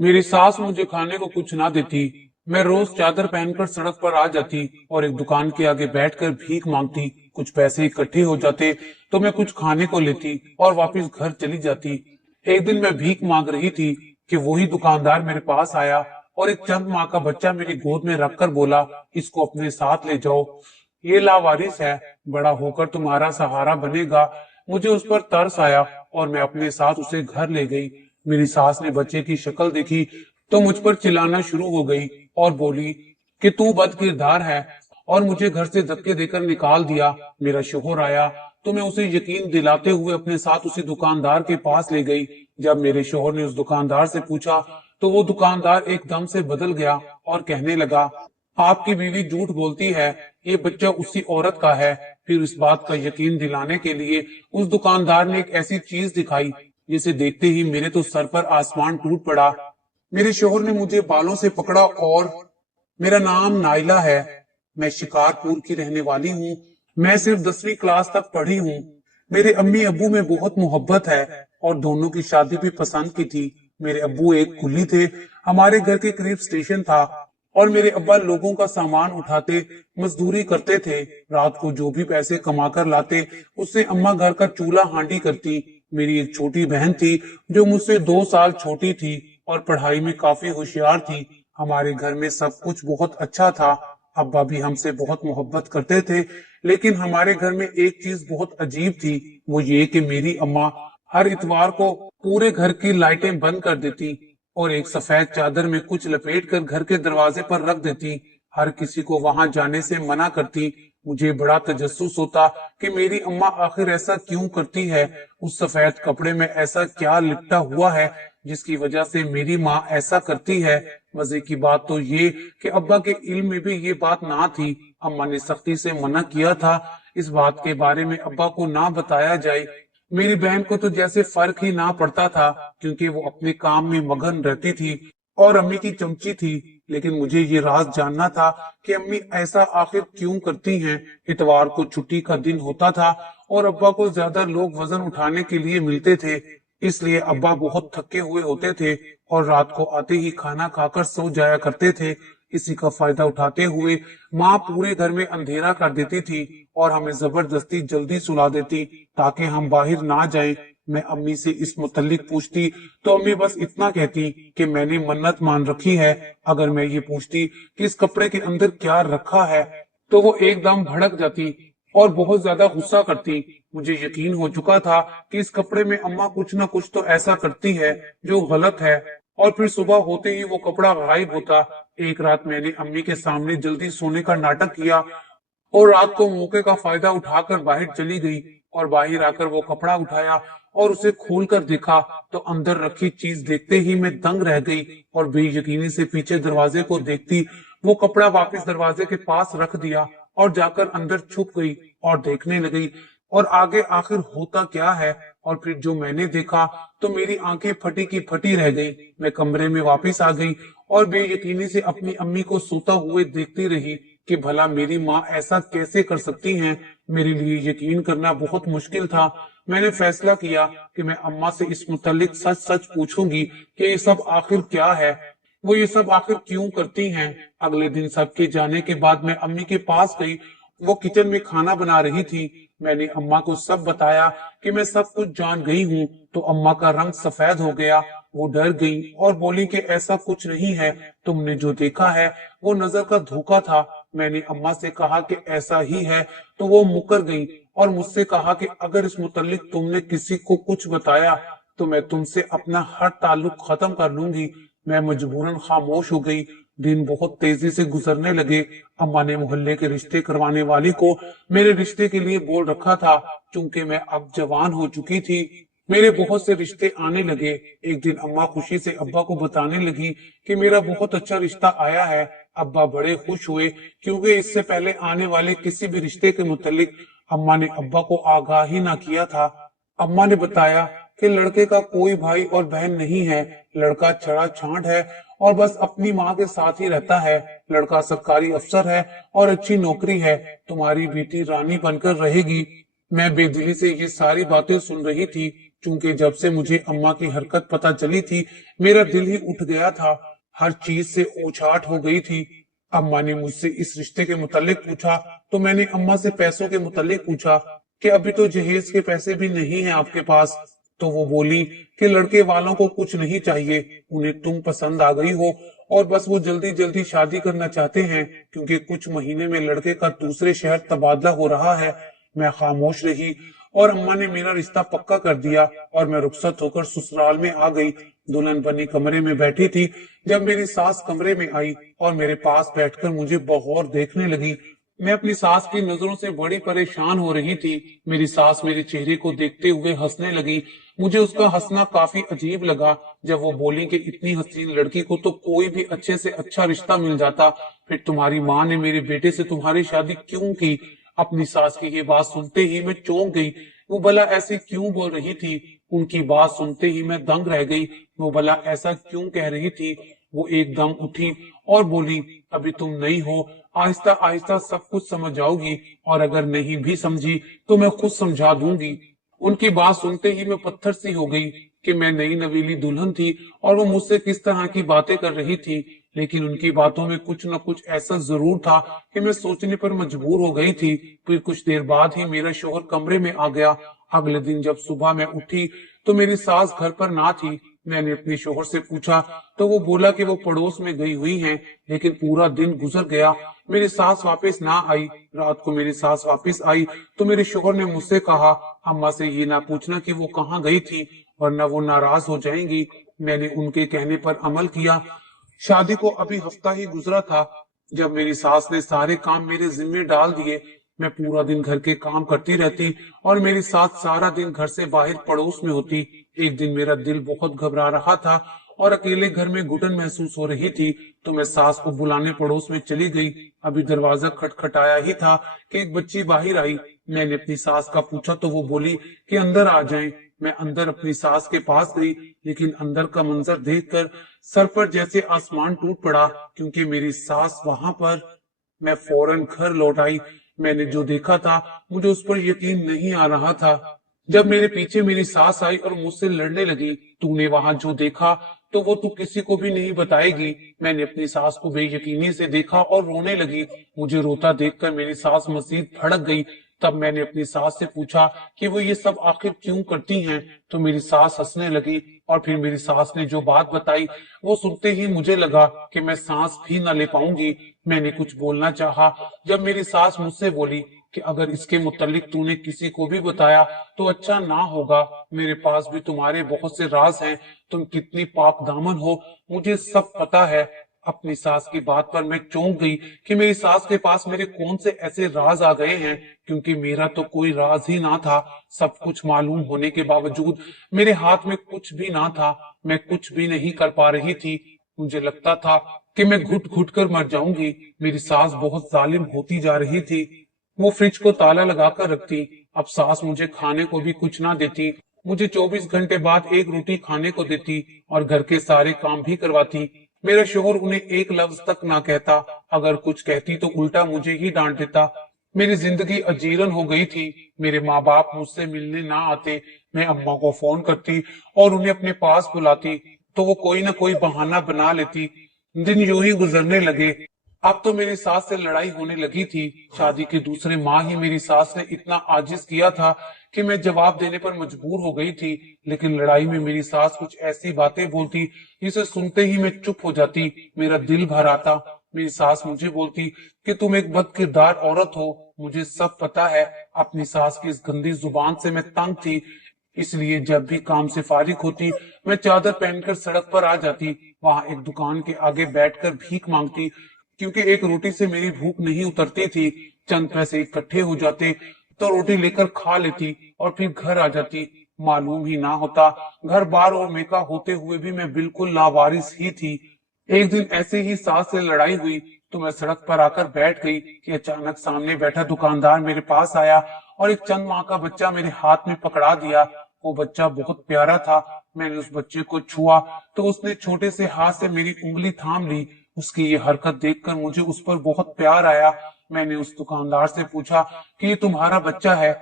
मेरी सास मुझे खाने को कुछ ना देती। मैं रोज चादर पहनकर सड़क पर आ जाती और एक दुकान के आगे बैठकर भीख मांगती। कुछ पैसे इकट्ठे हो जाते तो मैं कुछ खाने को लेती और वापस घर चली जाती। एक दिन मैं भीख मांग रही थी कि वही दुकानदार मेरे पास आया और एक चंद माँ का बच्चा मेरी गोद में रखकर बोला, इसको अपने साथ ले जाओ, ये लावारिस है, बड़ा होकर तुम्हारा सहारा बनेगा। मुझे उस पर तरस आया और मैं अपने साथ उसे घर ले गई। मेरी सास ने बच्चे की शक्ल देखी तो मुझ पर चिल्लाना शुरू हो गई और बोली कि तू बदकिरदार है, और मुझे घर से धक्के देकर निकाल दिया। मेरा शोहर आया तो मैं उसे यकीन दिलाते हुए अपने साथ उसी दुकानदार के पास ले गई। जब मेरे शोहर ने उस दुकानदार से पूछा तो वो दुकानदार एकदम से बदल गया और कहने लगा, आपकी बीवी झूठ बोलती है, ये बच्चा उसी औरत का है। फिर इस बात का यकीन दिलाने के लिए उस दुकानदार ने एक ऐसी चीज दिखाई जिसे देखते ही मेरे तो सर पर आसमान टूट पड़ा। मेरे शोहर ने मुझे बालों से पकड़ा और, मेरा नाम नाइला है, मैं शिकारपुर की रहने वाली हूँ, मैं सिर्फ 10वीं क्लास तक पढ़ी हूँ। मेरे अम्मी अब्बू में बहुत मोहब्बत है और दोनों की शादी भी पसंद की थी। मेरे अब्बू एक कुली थे, हमारे घर के करीब स्टेशन था और मेरे अब्बा लोगों का सामान उठाते, मजदूरी करते थे। रात को जो भी पैसे कमा कर लाते उससे अम्मा घर का चूल्हा हांडी करती। मेरी एक छोटी बहन थी जो मुझसे 2 साल छोटी थी और पढ़ाई में काफी होशियार थी। हमारे घर में सब कुछ बहुत अच्छा था। अब्बा भी हमसे बहुत मोहब्बत करते थे, लेकिन हमारे घर में एक चीज बहुत अजीब थी, वो ये कि मेरी अम्मा हर इतवार को पूरे घर की लाइटें बंद कर देती और एक सफेद चादर में कुछ लपेट कर घर के दरवाजे पर रख देती। हर किसी को वहां जाने से मना करती। मुझे बड़ा तजस्सुस होता कि मेरी अम्मा आखिर ऐसा क्यों करती है। उस सफेद कपड़े में ऐसा क्या लिपटा हुआ है जिसकी वजह से मेरी माँ ऐसा करती है। मजे की बात तो ये कि अब्बा के इल्म में भी ये बात ना थी। अम्मा ने सख्ती से मना किया था इस बात के बारे में अब्बा को ना बताया जाए। मेरी बहन को तो जैसे फर्क ही ना पड़ता था, क्योंकि वो अपने काम में मगन रहती थी और अम्मी की चमची थी। लेकिन मुझे ये राज जानना था कि अम्मी ऐसा आखिर क्यों करती हैं। इतवार को छुट्टी का दिन होता था और अब्बा को ज्यादा लोग वजन उठाने के लिए मिलते थे, इसलिए अब्बा बहुत थके हुए होते थे और रात को आते ही खाना खाकर सो जाया करते थे। इसी का फायदा उठाते हुए माँ पूरे घर में अंधेरा कर देती थी और हमें जबरदस्ती जल्दी सुला देती ताकि हम बाहर ना जाएं। मैं अम्मी से इस मुतल्लिक पूछती तो अम्मी बस इतना कहती कि मैंने मन्नत मान रखी है। अगर मैं ये पूछती कि इस कपड़े के अंदर क्या रखा है तो वो एकदम भड़क जाती और बहुत ज्यादा गुस्सा करती। मुझे यकीन हो चुका था कि इस कपड़े में अम्मा कुछ न कुछ तो ऐसा करती है जो गलत है, और फिर सुबह होते ही वो कपड़ा गायब होता। एक रात मैंने अम्मी के सामने जल्दी सोने का नाटक किया और रात को मौके का फायदा उठाकर बाहर चली गई और बाहर आकर वो कपड़ा उठाया और उसे खोलकर देखा तो अंदर रखी चीज देखते ही मैं दंग रह गई और बेयकीनी से पीछे दरवाजे को देखती वो कपड़ा वापस दरवाजे के पास रख दिया और जाकर अंदर छुप गई और देखने लगी और आगे आखिर होता क्या है। और फिर जो मैंने देखा तो मेरी आंखें फटी की फटी रह गई। मैं कमरे में वापस आ गई और बेयकीनी से अपनी अम्मी को सोता हुए देखती रही कि भला मेरी माँ ऐसा कैसे कर सकती हैं। मेरे लिए यकीन करना बहुत मुश्किल था। मैंने फैसला किया कि मैं अम्मा से इस मुतालिक सच सच पूछूंगी कि ये सब आखिर क्या है, वो ये सब आखिर क्यों करती हैं। अगले दिन सबके जाने के बाद मैं अम्मी के पास गई। वो किचन में खाना बना रही थी। मैंने अम्मा को सब बताया कि मैं सब कुछ जान गई हूँ तो अम्मा का रंग सफेद हो गया। वो डर गई और बोली कि ऐसा कुछ नहीं है, तुमने जो देखा है वो नजर का धोखा था। मैंने अम्मा से कहा कि ऐसा ही है तो वो मुकर गई और मुझसे कहा कि अगर इस मुतालिक तुमने किसी को कुछ बताया तो मैं तुमसे अपना हर ताल्लुक खत्म कर लूंगी। मैं मजबूरन खामोश हो गई। दिन बहुत तेजी से गुजरने लगे। अम्मा ने मोहल्ले के रिश्ते करवाने वाली को मेरे रिश्ते के लिए बोल रखा था। चूंकि मैं अब जवान हो चुकी थी, मेरे बहुत से रिश्ते आने लगे। एक दिन अम्मा खुशी से अब्बा को बताने लगी कि मेरा बहुत अच्छा रिश्ता आया है। अब्बा बड़े खुश हुए क्योंकि इससे पहले आने वाले किसी भी रिश्ते के मुतालिक अम्मा ने अब्बा को आगाह ही ना किया था। अम्मा ने बताया कि लड़के का कोई भाई और बहन नहीं है, लड़का छड़ा छांट है और बस अपनी माँ के साथ ही रहता है। लड़का सरकारी अफसर है और अच्छी नौकरी है। तुम्हारी बेटी रानी बनकर रहेगी। मैं बेदिली से ये सारी बातें सुन रही थी क्योंकि जब से मुझे अम्मा की हरकत पता चली थी, मेरा दिल ही उठ गया था। हर चीज से ओछाट हो गई थी। अम्मा ने मुझसे इस रिश्ते के मुतालिक पूछा, तो मैंने अम्मा से पैसों के मुतालिक पूछा कि अभी तो जहेज के पैसे भी नहीं है आपके पास। तो वो बोली कि लड़के वालों को कुछ नहीं चाहिए, उन्हें तुम पसंद आ गई हो और बस वो जल्दी जल्दी शादी करना चाहते हैं, क्योंकि कुछ महीने में लड़के का दूसरे शहर तबादला हो रहा है। मैं खामोश रही और अम्मा ने मेरा रिश्ता पक्का कर दिया और मैं रुखसत होकर ससुराल में आ गई। दुल्हन बनी कमरे में बैठी थी जब मेरी सास कमरे में आई और मेरे पास बैठकर मुझे बगौर देखने लगी। मैं अपनी सास की नजरों से बड़ी परेशान हो रही थी। मेरी सास मेरे चेहरे को देखते हुए हंसने लगी। मुझे उसका हंसना काफी अजीब लगा। जब वो बोली कि इतनी हसीन लड़की को तो कोई भी अच्छे से अच्छा रिश्ता मिल जाता, फिर तुम्हारी माँ ने मेरे बेटे से तुम्हारी शादी क्यों की? अपनी सास की ये बात सुनते ही मैं चौंक गई। वो भला ऐसे क्यों बोल रही थी? उनकी बात सुनते ही मैं दंग रह गई। वो भला ऐसा क्यों कह रही थी? वो एकदम उठी और बोली, अभी तुम नई हो, आहिस्ता आहिस्ता सब कुछ समझ जाओगी, और अगर नहीं भी समझी तो मैं खुद समझा दूंगी। उनकी बात सुनते ही मैं पत्थर सी हो गई कि मैं नई नवेली दुल्हन थी और वो मुझसे किस तरह की बातें कर रही थी। लेकिन उनकी बातों में कुछ न कुछ ऐसा जरूर था कि मैं सोचने पर मजबूर हो गई थी। फिर कुछ देर बाद ही मेरा शोहर कमरे में आ गया। अगले दिन जब सुबह मैं उठी तो मेरी सास घर पर ना थी। मैंने अपने शोहर से पूछा तो वो बोला कि वो पड़ोस में गई हुई हैं, लेकिन पूरा दिन गुजर गया, मेरी सास वापस ना आई। रात को मेरी सास वापस आई तो मेरे शोहर ने मुझसे कहा, अम्मा से ये ना पूछना कि वो कहाँ गई थी, वरना वो नाराज हो जाएंगी। मैंने उनके कहने पर अमल किया। शादी को अभी हफ्ता ही गुजरा था जब मेरी सास ने सारे काम मेरे जिम्मे डाल दिए। मैं पूरा दिन घर के काम करती रहती और मेरी सास सारा दिन घर से बाहर पड़ोस में होती। एक दिन मेरा दिल बहुत घबरा रहा था और अकेले घर में घुटन महसूस हो रही थी, तो मैं सास को बुलाने पड़ोस में चली गई। अभी दरवाजा खटखटाया ही था कि एक बच्ची बाहर आई। मैंने अपनी सास का पूछा तो वो बोली कि अंदर आ जाएं। मैं अंदर अपनी सास के पास गई, लेकिन अंदर का मंजर देखकर सर पर जैसे आसमान टूट पड़ा, क्योंकि मेरी सास वहां पर। मैं फौरन घर लौट आई। मैंने जो देखा था मुझे उस पर यकीन नहीं आ रहा था। जब मेरे पीछे मेरी सास आई और मुझसे लड़ने लगी, तूने वहां जो देखा तो वो तू किसी को भी नहीं बताएगी। मैंने अपनी सास को बेयकीनी से देखा और रोने लगी। मुझे रोता देखकर मेरी सास मजीद भड़क गई। तब मैंने अपनी सास से पूछा कि वो ये सब आखिर क्यों करती हैं, तो मेरी सास हंसने लगी। और फिर मेरी सास ने जो बात बताई वो सुनते ही मुझे लगा कि मैं सांस भी न ले पाऊंगी। मैंने कुछ बोलना चाहा जब मेरी सास मुझसे बोली कि अगर इसके मुतालिक तूने किसी को भी बताया तो अच्छा ना होगा। मेरे पास भी तुम्हारे बहुत से राज हैं, तुम कितनी पाक दामन हो, मुझे सब पता है। अपनी सास की बात पर मैं चौंक गई कि मेरी सास के पास मेरे कौन से ऐसे राज आ गए हैं, क्योंकि मेरा तो कोई राज ही ना था। सब कुछ मालूम होने के बावजूद मेरे हाथ में कुछ भी ना था। मैं कुछ भी नहीं कर पा रही थी। मुझे लगता था कि मैं घुट घुट कर मर जाऊंगी। मेरी सास बहुत जालिम होती जा रही थी। वो फ्रिज को ताला लगाकर रखती। अब सास मुझे खाने को भी कुछ ना देती। मुझे 24 घंटे बाद एक रोटी खाने को देती और घर के सारे काम भी करवाती। मेरा शोहर उन्हें एक लफ्ज तक ना कहता। अगर कुछ कहती तो उल्टा मुझे ही डांट देता। मेरी जिंदगी अजीरन हो गई थी। मेरे माँ बाप मुझसे मिलने ना आते। मैं अम्मा को फोन करती और उन्हें अपने पास बुलाती, तो वो कोई ना कोई बहाना बना लेती। दिन यूं ही गुजरने लगे। अब तो मेरी सास से लड़ाई होने लगी थी। शादी के दूसरे माह ही मेरी सास ने इतना आजिज किया था कि मैं जवाब देने पर मजबूर हो गई थी। लेकिन लड़ाई में मेरी सास कुछ ऐसी बातें बोलती जिसे सुनते ही मैं चुप हो जाती। मेरा दिल भर आता। मेरी सास मुझे बोलती कि तुम एक बदकिरदार औरत हो। मुझे सब पता है। अपनी सास की इस गंदी जुबान से मैं तंग थी। इसलिए जब भी काम से फारिग होती मैं चादर पहनकर सड़क पर आ जाती। वहां एक दुकान के आगे बैठकर भीख मांगती, क्योंकि एक रोटी से मेरी भूख नहीं उतरती थी। चंद पैसे इकट्ठे हो जाते तो रोटी लेकर खा लेती और फिर घर आ जाती। मालूम ही ना होता, घर बार और मेका होते हुए भी मैं बिल्कुल लावारिस ही थी। एक दिन ऐसे ही सास से लड़ाई हुई तो मैं सड़क पर आकर बैठ गई कि अचानक सामने बैठा दुकानदार मेरे पास आया और एक चंद माह का बच्चा मेरे हाथ में पकड़ा दिया। वो बच्चा बहुत प्यारा था। मैंने उस बच्चे को छुआ तो उसने छोटे से हाथ से मेरी उंगली थाम ली। उसकी ये हरकत देखकर मुझे उस पर बहुत प्यार आया। मैंने उस दुकानदार से पूछा कि ये तुम्हारा बच्चा है?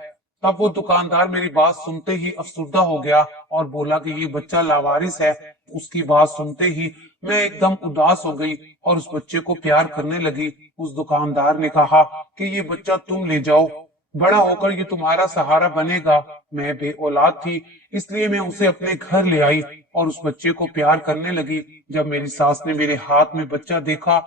तब वो दुकानदार मेरी बात सुनते ही अफसुर्दा हो गया और बोला कि ये बच्चा लावारिस है। उसकी बात सुनते ही मैं एकदम उदास हो गई और उस बच्चे को प्यार करने लगी। उस दुकानदार ने कहा कि ये बच्चा तुम ले जाओ, बड़ा होकर ये तुम्हारा सहारा बनेगा। मैं बेऔलाद थी, इसलिए मैं उसे अपने घर ले आई और उस बच्चे को प्यार करने लगी। जब मेरी सास ने मेरे हाथ में बच्चा देखा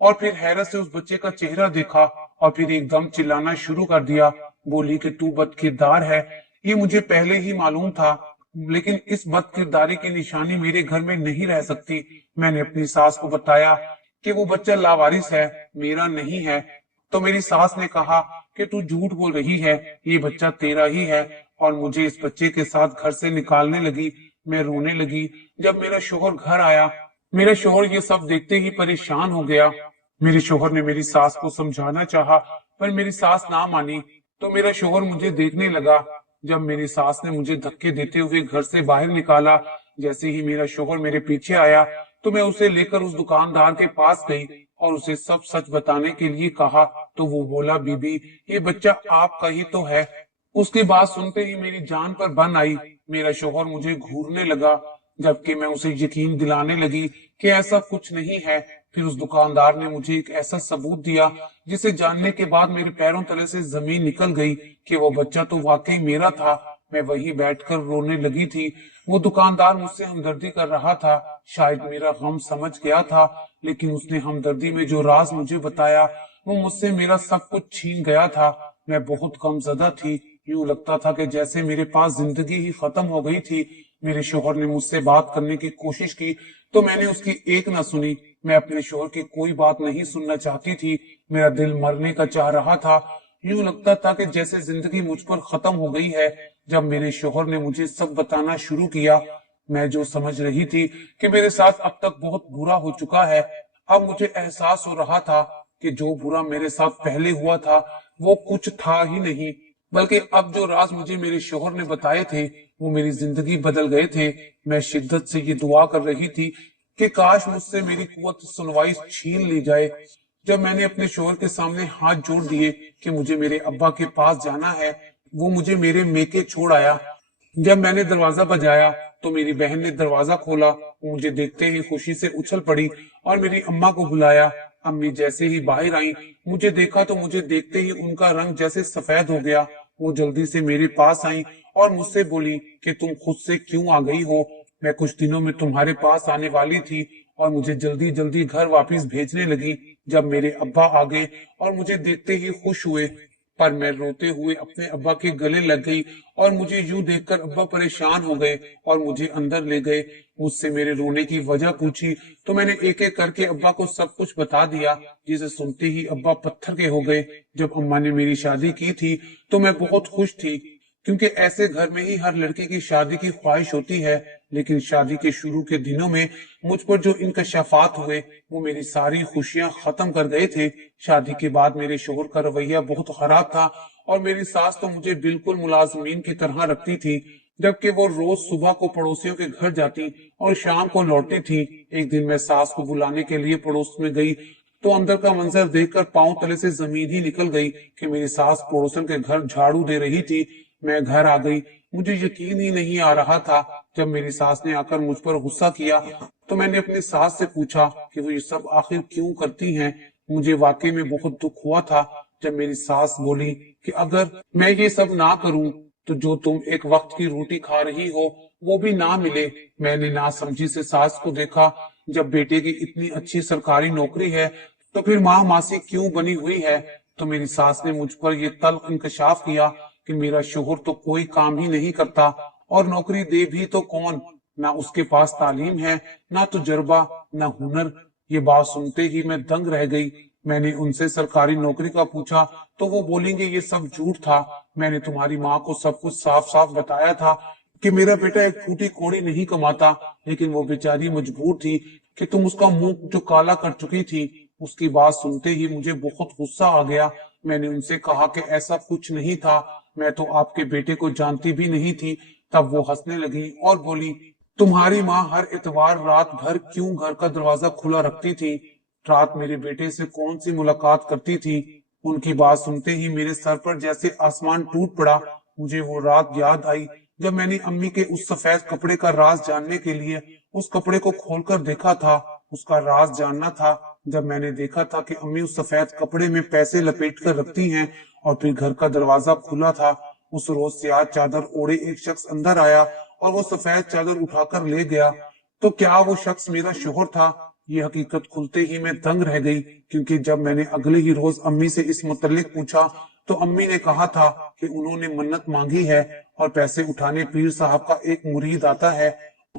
और फिर हैरत से उस बच्चे का चेहरा देखा और फिर एकदम चिल्लाना शुरू कर दिया। बोली कि तू बदकिरदार है। ये मुझे पहले ही मालूम था, लेकिन इस बदकिरदारी की निशानी मेरे घर में नहीं रह सकती। मैंने अपनी सास को बताया कि वो बच्चा लावारिस है, मेरा नहीं है। तो मेरी सास ने कहा कि तू झूठ बोल रही है, ये बच्चा तेरा ही है, और मुझे इस बच्चे के साथ घर से निकालने लगी। मैं रोने लगी। जब मेरा शोहर घर आया, मेरा शोहर ये सब देखते ही परेशान हो गया। मेरे शोहर ने मेरी सास को समझाना चाहा, पर मेरी सास ना मानी। तो मेरा शोहर मुझे देखने लगा। जब मेरी सास ने मुझे धक्के देते हुए घर से बाहर निकाला, जैसे ही मेरा शोहर मेरे पीछे आया, तो मैं उसे लेकर उस दुकानदार के पास गई और उसे सब सच बताने के लिए कहा। तो वो बोला, बीबी ये बच्चा आपका ही तो है। उसकी बात सुनते ही मेरी जान पर बन आई। मेरा शोहर मुझे घूरने लगा, जबकि मैं उसे यकीन दिलाने लगी कि ऐसा कुछ नहीं है। फिर उस दुकानदार ने मुझे एक ऐसा सबूत दिया जिसे जानने के बाद मेरे पैरों तले से जमीन निकल गई कि वो बच्चा तो वाकई मेरा था। मैं वहीं बैठकर रोने लगी थी। वो दुकानदार मुझसे हमदर्दी कर रहा था, शायद मेरा गम समझ गया था, लेकिन उसने हमदर्दी में जो राज मुझे बताया वो मुझसे मेरा सब कुछ छीन गया था। मैं बहुत गमज़दा थी। यूं लगता था कि जैसे मेरे पास जिंदगी ही खत्म हो गई थी। मेरे शोहर ने मुझसे बात करने की कोशिश की, तो मैंने उसकी एक न सुनी। मैं अपने शोहर की कोई बात नहीं सुनना चाहती थी। मेरा दिल मरने का चाह रहा था। यूं लगता था कि जैसे जिंदगी मुझ पर खत्म हो गई है। जब मेरे शोहर ने मुझे सब बताना शुरू किया, मैं जो समझ रही थी कि मेरे साथ अब तक बहुत बुरा हो चुका है, अब मुझे एहसास हो रहा था कि जो बुरा मेरे साथ पहले हुआ था वो कुछ था ही नहीं, बल्कि अब जो राज मुझे मेरे शोहर ने बताए थे वो मेरी जिंदगी बदल गए थे। मैं शिद्दत से ये दुआ कर रही थी कि काश मुझसे मेरी कुव्वत सुनवाई छीन ली जाए। जब मैंने अपने शोहर के सामने हाथ जोड़ दिए कि मुझे मेरे अब्बा के पास जाना है, वो मुझे मेरे मेके छोड़ आया। जब मैंने दरवाजा बजाया तो मेरी बहन ने दरवाजा खोला। वो मुझे देखते ही खुशी से उछल पड़ी और मेरी अम्मा को बुलाया। अम्मी जैसे ही बाहर आई, मुझे देखा तो मुझे देखते ही उनका रंग जैसे सफेद हो गया। वो जल्दी से मेरे पास आई और मुझसे बोली कि तुम खुद से क्यों आ गई हो? मैं कुछ दिनों में तुम्हारे पास आने वाली थी और मुझे जल्दी जल्दी घर वापस भेजने लगी। जब मेरे अब्बा आ गए और मुझे देखते ही खुश हुए, पर मैं रोते हुए अपने अब्बा के गले लग गई और मुझे यूं देखकर अब्बा परेशान हो गए और मुझे अंदर ले गए। मुझसे मेरे रोने की वजह पूछी तो मैंने एक एक करके अब्बा को सब कुछ बता दिया, जिसे सुनते ही अब्बा पत्थर के हो गए। जब अम्मा ने मेरी शादी की थी तो मैं बहुत खुश थी, क्योंकि ऐसे घर में ही हर लड़के की शादी की ख्वाहिश होती है। लेकिन शादी के शुरू के दिनों में मुझ पर जो इंकशाफात हुए वो मेरी सारी खुशियां खत्म कर गए थे। शादी के बाद मेरे शोहर का रवैया बहुत खराब था और मेरी सास तो मुझे बिल्कुल मुलाजमीन की तरह रखती थी, जबकि वो रोज सुबह को पड़ोसियों के घर जाती और शाम को लौटती थी। एक दिन मैं सास को बुलाने के लिए पड़ोस में गई तो अंदर का मंजर देखकर पांव तले से जमीन ही निकल गई कि मेरी सास पड़ोसन के घर झाड़ू दे रही थी। मैं घर आ गई। मुझे यकीन ही नहीं आ रहा था। जब मेरी सास ने आकर मुझ पर गुस्सा किया तो मैंने अपनी सास से पूछा कि वो ये सब आखिर क्यों करती हैं। मुझे वाकई में बहुत दुख हुआ था जब मेरी सास बोली कि अगर मैं ये सब ना करूं तो जो तुम एक वक्त की रोटी खा रही हो वो भी ना मिले। मैंने ना समझी से सास को देखा। जब बेटे की इतनी अच्छी सरकारी नौकरी है तो फिर माँ मासी क्यों बनी हुई है? तो मेरी सास ने मुझ पर यह तल्ख इंकशाफ किया कि मेरा शोहर तो कोई काम ही नहीं करता और नौकरी दे भी तो कौन, ना उसके पास तालीम है, ना तजुर्बा, ना हुनर। ये बात सुनते ही मैं दंग रह गई। मैंने उनसे सरकारी नौकरी का पूछा तो वो बोलेंगे ये सब झूठ था। मैंने तुम्हारी माँ को सब कुछ साफ साफ बताया था कि मेरा बेटा एक फूटी कौड़ी नहीं कमाता, लेकिन वो बेचारी मजबूर थी कि तुम उसका मुंह जो काला कर चुकी थी। उसकी बात सुनते ही मुझे बहुत गुस्सा आ गया। मैंने उनसे कहा कि ऐसा कुछ नहीं था, मैं तो आपके बेटे को जानती भी नहीं थी। तब वो हंसने लगी और बोली, तुम्हारी माँ हर इतवार रात भर क्यों घर का दरवाजा खुला रखती थी? रात मेरे बेटे से कौन सी मुलाकात करती थी? उनकी बात सुनते ही मेरे सर पर जैसे आसमान टूट पड़ा। مجھے وہ رات یاد آئی جب میں نے امی کے اس سفید کپڑے کا راز جاننے کے لیے اس کپڑے کو کھول کر دیکھا تھا۔ اس کا راز جاننا تھا جب میں نے دیکھا تھا کہ امی اس سفید کپڑے میں پیسے لپیٹ کر رکھتی ہیں اور پھر گھر کا دروازہ کھلا تھا۔ اس روز سیاہ چادر اوڑے ایک شخص اندر آیا اور وہ سفید چادر اٹھا کر لے گیا۔ تو کیا وہ شخص میرا شوہر تھا؟ یہ حقیقت کھلتے ہی میں دنگ رہ گئی، کیونکہ جب میں نے اگلے ہی روز امی سے اس متعلق پوچھا تو امی نے کہا تھا کہ انہوں نے منت مانگی ہے اور پیسے اٹھانے پیر صاحب کا ایک مرید آتا ہے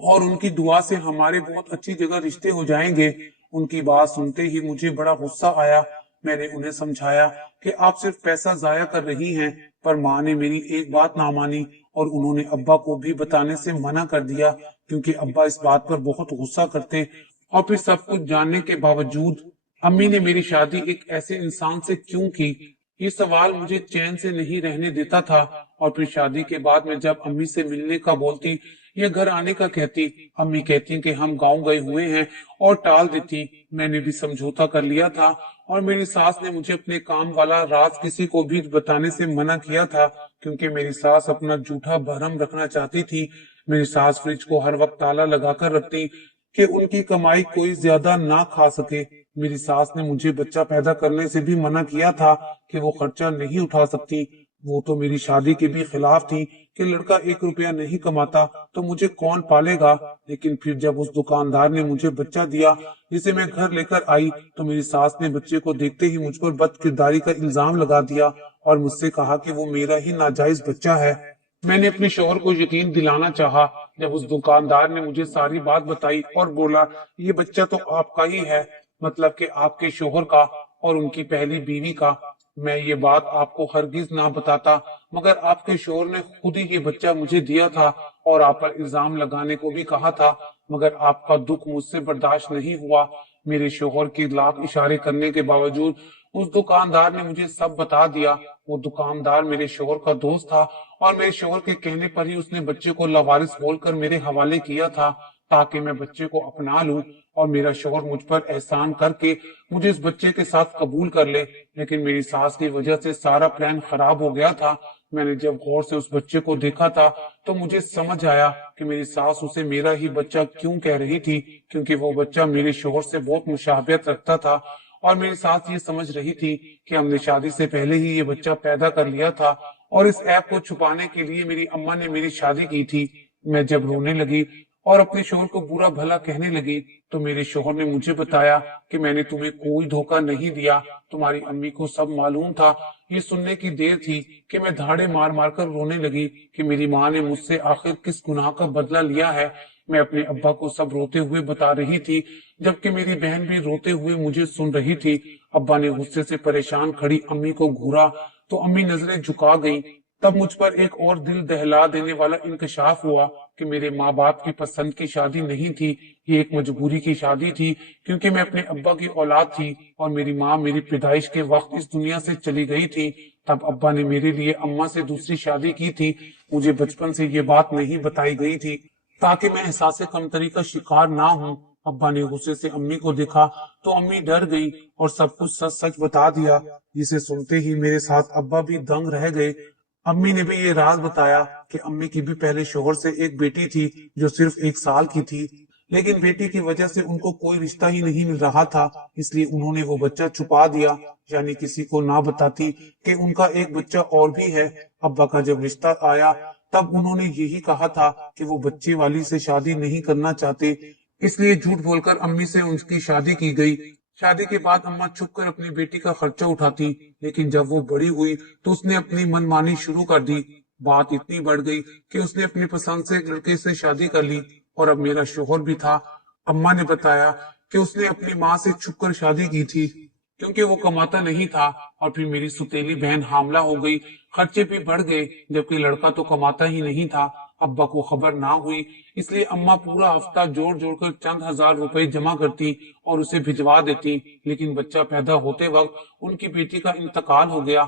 اور ان کی دعا سے ہمارے بہت اچھی جگہ رشتے ہو جائیں گے۔ ان کی بات سنتے ہی مجھے بڑا غصہ آیا۔ میں نے انہیں سمجھایا کہ آپ صرف پیسہ ضائع کر رہی ہیں، پر ماں نے میری ایک بات نہ مانی اور انہوں نے ابا کو بھی بتانے سے منع کر دیا، کیونکہ ابا اس بات پر بہت غصہ کرتے۔ اور پھر سب کچھ جاننے کے باوجود امی نے میری شادی ایک ایسے انسان سے کیوں کی؟ یہ سوال مجھے چین سے نہیں رہنے دیتا تھا۔ اور پھر شادی کے بعد میں جب امی سے ملنے کا بولتی یا گھر آنے کا کہتی، امی کہتی کہ ہم گاؤں گئے ہوئے ہیں اور ٹال دیتی۔ میں نے بھی سمجھوتا کر لیا تھا اور میری ساس نے مجھے اپنے کام والا راز کسی کو بھی بتانے سے منع کیا تھا، کیونکہ میری ساس اپنا جھوٹا بھرم رکھنا چاہتی تھی۔ میری ساس فریج کو ہر وقت تالا لگا کر رکھتی کہ ان کی کمائی کوئی زیادہ نہ کھا سکے۔ میری ساس نے مجھے بچہ پیدا کرنے سے بھی منع کیا تھا کہ وہ خرچہ نہیں اٹھا سکتی۔ وہ تو میری شادی کے بھی خلاف تھی کہ لڑکا 1 روپیہ نہیں کماتا تو مجھے کون پالے گا۔ لیکن پھر جب اس دکاندار نے مجھے بچہ دیا جسے میں گھر لے کر آئی تو میری ساس نے بچے کو دیکھتے ہی مجھ پر بد کرداری کا الزام لگا دیا اور مجھ سے کہا کہ وہ میرا ہی ناجائز بچہ ہے۔ میں نے اپنے شوہر کو یقین دلانا چاہا جب اس دکاندار نے مجھے ساری بات بتائی اور بولا یہ بچہ تو آپ کا ہی ہے، مطلب کہ آپ کے شوہر کا اور ان کی پہلی بیوی کا۔ میں یہ بات آپ کو ہرگز نہ بتاتا، مگر آپ کے شوہر نے خود ہی یہ بچہ مجھے دیا تھا اور آپ پر الزام لگانے کو بھی کہا تھا، مگر آپ کا دکھ مجھ سے برداشت نہیں ہوا۔ میرے شوہر کی لاکھ اشارے کرنے کے باوجود اس دکاندار نے مجھے سب بتا دیا۔ وہ دکاندار میرے شوہر کا دوست تھا اور میرے شوہر کے کہنے پر ہی اس نے بچے کو لاوارث بول کر میرے حوالے کیا تھا تاکہ میں بچے کو اپنا لوں اور میرا شوہر مجھ پر احسان کر کے مجھے اس بچے کے ساتھ قبول کر لے۔ لیکن میری ساس کی وجہ سے سارا پلان خراب ہو گیا تھا۔ میں نے جب غور سے اس بچے کو دیکھا تھا تو مجھے سمجھ آیا کہ میری ساس اسے میرا ہی بچہ کیوں کہہ رہی تھی، کیونکہ وہ بچہ میرے شوہر سے بہت مشابہت رکھتا تھا اور میری ساس یہ سمجھ رہی تھی کہ ہم نے شادی سے پہلے ہی یہ بچہ پیدا کر لیا تھا اور اس عیب کو چھپانے کے لیے میری اماں نے میری شادی کی تھی۔ میں جب رونے لگی اور اپنے شوہر کو برا بھلا کہنے لگی تو میرے شوہر نے مجھے بتایا کہ میں نے تمہیں کوئی دھوکہ نہیں دیا، تمہاری امی کو سب معلوم تھا۔ یہ سننے کی دیر تھی کہ میں دھاڑے مار مار کر رونے لگی کہ میری ماں نے مجھ سے آخر کس گناہ کا بدلہ لیا ہے۔ میں اپنے ابا کو سب روتے ہوئے بتا رہی تھی، جبکہ میری بہن بھی روتے ہوئے مجھے سن رہی تھی۔ ابا نے غصے سے پریشان کھڑی امی کو گھورا تو امی نظریں جھکا گئیں۔ تب مجھ پر ایک اور دل دہلا دینے والا انکشاف ہوا کہ میرے ماں باپ کی پسند کی شادی نہیں تھی، یہ ایک مجبوری کی شادی تھی، کیونکہ میں اپنے ابا کی اولاد تھی اور میری ماں میری پیدائش کے وقت اس دنیا سے چلی گئی تھی۔ تب ابا نے میرے لیے اماں سے دوسری شادی کی تھی۔ مجھے بچپن سے یہ بات نہیں بتائی گئی تھی تاکہ میں احساس کمتری کا شکار نہ ہوں۔ ابا نے غصے سے امی کو دیکھا تو امی ڈر گئی اور سب کچھ سچ سچ بتا دیا، جسے سنتے ہی میرے ساتھ ابا بھی دنگ رہ گئے۔ امی نے بھی یہ راز بتایا کہ امی کی بھی پہلے شوہر سے ایک بیٹی تھی جو صرف 1 سال کی تھی، لیکن بیٹی کی وجہ سے ان کو کوئی رشتہ ہی نہیں مل رہا تھا، اس لیے انہوں نے وہ بچہ چھپا دیا، یعنی کسی کو نہ بتاتی کہ ان کا ایک بچہ اور بھی ہے۔ ابا کا جب رشتہ آیا تب انہوں نے یہی کہا تھا کہ وہ بچے والی سے شادی نہیں کرنا چاہتے، اس لیے جھوٹ بول کر امی سے ان کی شادی کی گئی۔ شادی کے بعد اماں چھپ کر اپنی بیٹی کا خرچہ اٹھاتی، لیکن جب وہ بڑی ہوئی تو اس نے اپنی من مانی شروع کر دی۔ بات اتنی بڑھ گئی کہ اس نے اپنی پسند سے ایک لڑکے سے شادی کر لی اور اب میرا شوہر بھی تھا۔ اماں نے بتایا کہ اس نے اپنی ماں سے چھپ کر شادی کی تھی کیونکہ وہ کماتا نہیں تھا، اور پھر میری ستیلی بہن حاملہ ہو گئی، خرچے بھی بڑھ گئے جبکہ لڑکا تو کماتا ہی نہیں تھا۔ ابا کو خبر نہ ہوئی، اس لیے اماں پورا ہفتہ جوڑ جوڑ کر چند ہزار روپے جمع کرتی اور اسے بھجوا دیتی، لیکن بچہ پیدا ہوتے وقت ان کی بیٹی کا انتقال ہو گیا۔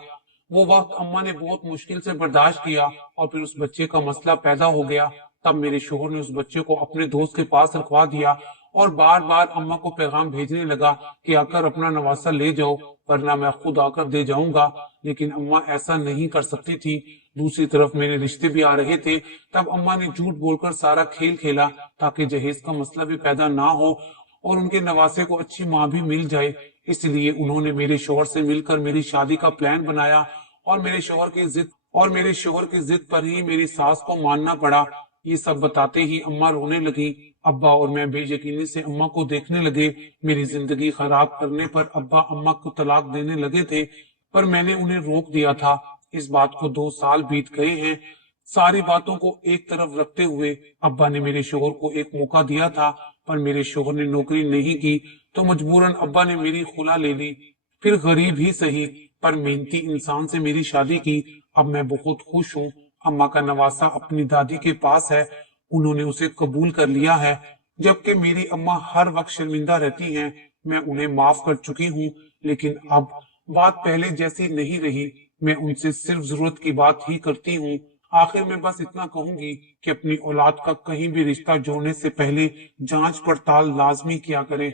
وہ وقت اماں نے بہت مشکل سے برداشت کیا اور پھر اس بچے کا مسئلہ پیدا ہو گیا۔ تب میرے شوہر نے اس بچے کو اپنے دوست کے پاس رکھوا دیا اور بار بار اما کو پیغام بھیجنے لگا کہ آ کر اپنا نواسا لے جاؤ ورنہ میں خود آ کر دے جاؤں گا، لیکن اما ایسا نہیں کر سکتی تھی۔ دوسری طرف میرے رشتے بھی آ رہے تھے، تب اما نے جھوٹ بول کر سارا کھیل کھیلا تاکہ جہیز کا مسئلہ بھی پیدا نہ ہو اور ان کے نواسے کو اچھی ماں بھی مل جائے۔ اس لیے انہوں نے میرے شوہر سے مل کر میری شادی کا پلان بنایا اور میرے شوہر کی ضد پر ہی میری ساس کو ماننا پڑا۔ یہ سب بتاتے ہی اما رونے لگی۔ ابا اور میں بے یقینی سے اما کو دیکھنے لگے۔ میری زندگی خراب کرنے پر ابا اما کو طلاق دینے لگے تھے، پر میں نے انہیں روک دیا تھا۔ اس بات کو 2 سال بیت گئے ہیں۔ ساری باتوں کو ایک طرف رکھتے ہوئے ابا نے میرے شوہر کو ایک موقع دیا تھا، پر میرے شوہر نے نوکری نہیں کی تو مجبوراً ابا نے میری خلا لے لی۔ پھر غریب ہی سہی پر محنتی انسان سے میری شادی کی۔ اب میں بہت خوش ہوں۔ اما کا نواسا اپنی دادی کے پاس ہے، انہوں نے اسے قبول کر لیا ہے، جبکہ میری اما ہر وقت شرمندہ رہتی ہیں۔ میں انہیں معاف کر چکی ہوں، لیکن اب بات پہلے جیسی نہیں رہی۔ میں ان سے صرف ضرورت کی بات ہی کرتی ہوں۔ آخر میں بس اتنا کہوں گی کہ اپنی اولاد کا کہیں بھی رشتہ جوڑنے سے پہلے جانچ پڑتال لازمی کیا کرے۔